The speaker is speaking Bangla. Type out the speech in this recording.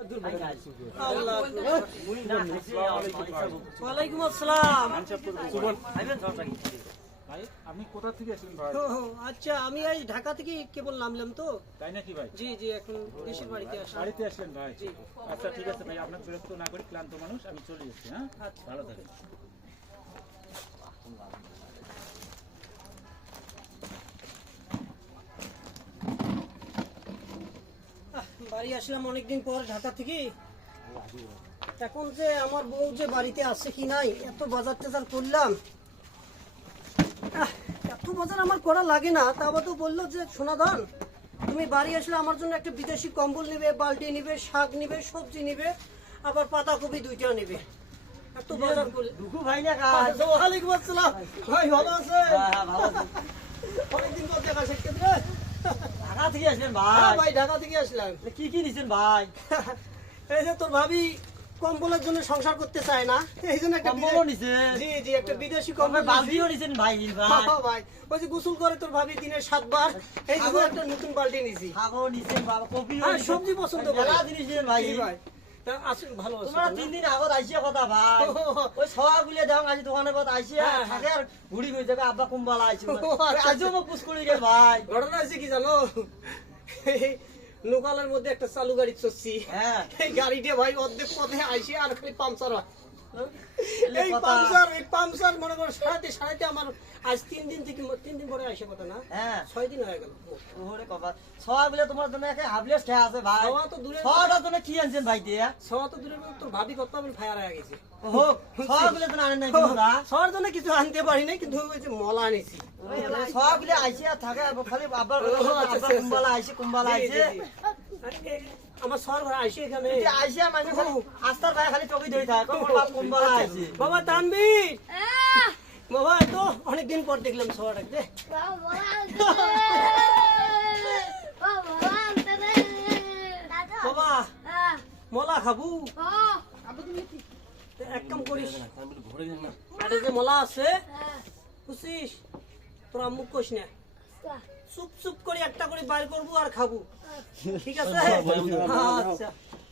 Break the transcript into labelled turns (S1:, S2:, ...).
S1: ওয়ালাইকুম আসসালাম।
S2: ভাই আপনি কোথা থেকে আসলেন ভাই?
S1: আচ্ছা, আমি আজ ঢাকা থেকে কেবল নামলাম তো।
S2: তাই নাকি ভাই?
S1: জি জি, এখন দেশের বাড়িতে আসলাম।
S2: বাড়িতে আসলেন ভাই?
S1: জি।
S2: আচ্ছা ঠিক আছে ভাই, আপনাকে বিরক্ত না করি, ক্লান্ত মানুষ, আমি চলে যাচ্ছি। হ্যাঁ, ভালো থাকেন।
S1: বাড়ি আসলাম অনেকদিন পর ঢাকা থেকে। এখন যে আমার বউ যে বাড়িতে আছে কি নাই, এত বাজার টাজার করলাম। এত বাজার আমার করা লাগে না, তা বাদও বললো যে সোনাদান তুমি বাড়ি আসলে আমার জন্য একটা বিদেশি কম্বল নেবে, বালতি নেবে, শাক নেবে, সবজি নেবে, আবার পাতাকপি 2টা নেবে। এত বাজার করে
S3: দুঃখু ভাই না
S1: ওয়ালাইকুম আসসালাম। ভাই ভালো আছে? অনেকদিন পর দেখা সাক্ষাৎ রে।
S3: ঢাকা থেকে আসলেন
S1: হ্যাঁ
S3: ভাই?
S1: ভাই, ঢাকা থেকে আসলাম।
S3: কি কি নিছেন ভাই?
S1: এই যে তোর ভাবি কম্বলের জন্য সংসার করতে চায় না, এই জন্য একটা
S3: কম্বলও নিছে?
S1: জি জি, একটা বিদেশি কম্বল
S3: বালতিও নিছেন ভাই?
S1: হ্যাঁ ভাই, ওই যে গোসল করে তোর ভাবি দিনে 7 বার, এই জন্য একটা নতুন বালতি নিছি।
S3: শাকও নিছেন বাবা, কপিও
S1: হ্যাঁ,
S3: নিছেন।
S1: সবজি পছন্দ করে।
S3: মেলা জিনিস নিছেন ভাই।
S1: জি ভাই, তা আসুন, ভালো আছো?
S3: তোমরা 3 দিন আগত আইসিয়া কথা ভাই। ওই সবা গুলে দেখ আজ দোকানের পর আইসিয়া
S1: হ্যাঁ,
S3: থাকে আর ঘুরি হয়ে যাবে আব্বা কুম্বালা আইছে।
S1: আচ্ছা,
S3: আজও মোক পুশ করে গে ভাই।
S1: ঘটনা আছে কি জানো, লোকালের মধ্যে একটা চালু গাড়ি চড়ছি।
S3: হ্যাঁ,
S1: এই গাড়িটা ভাই অর্ধেক পথে আইসে আর খালি পাংচার হয়।
S3: এলে
S1: এই
S3: কথা।
S1: পাংচার মনে করো সারাতে আমার আজ 3 দিন থেকে 3 দিন পরে আইসে কথা না,
S3: হ্যাঁ
S1: 6 দিন হয়ে গেল।
S3: ওরে কবা সবা গুলে তোমার জন্য একে হাবলেস খেয়া আছে ভাই।
S1: সবা তো দূরে,
S3: সবাটার জন্য কি আনছেন ভাই দিয়া?
S1: সবা তো দূরে, তোর ভাবি কত আমি ফায়ার হয়ে গেছে।
S3: হোক সবা গুলে তো আনেন নাই তোমরা।
S1: সবার জন্য কিছু আনতে পারি নাই, কিন্তু ওই যে মলা আনিছি।
S3: সব গুলো আইসিয়া থাকে খালি আব্বার আব্বা কুম্বালা আইসে কুম্বালা
S1: জি,
S3: আইসে।
S1: জি, জি। আমার সর ঘর আইসে এখানে।
S3: আইসিয়া মানে আস্তার ভাই খালি চকি ধরে থাকে কোন বাপ কুম্বালা আইসে।
S1: বাবা তানবীর, বাবা এই তো অনেকদিন পর দেখলাম সবার ডাকতে। বাবা মলা খাবু? তো এক কাম করিস, আরে যে মলা আছে বুঝছিস, তোর আম্মু কইস না, চুপ চুপ করে একটা করে বাইর করবো আর খাবো, ঠিক আছে? আচ্ছা।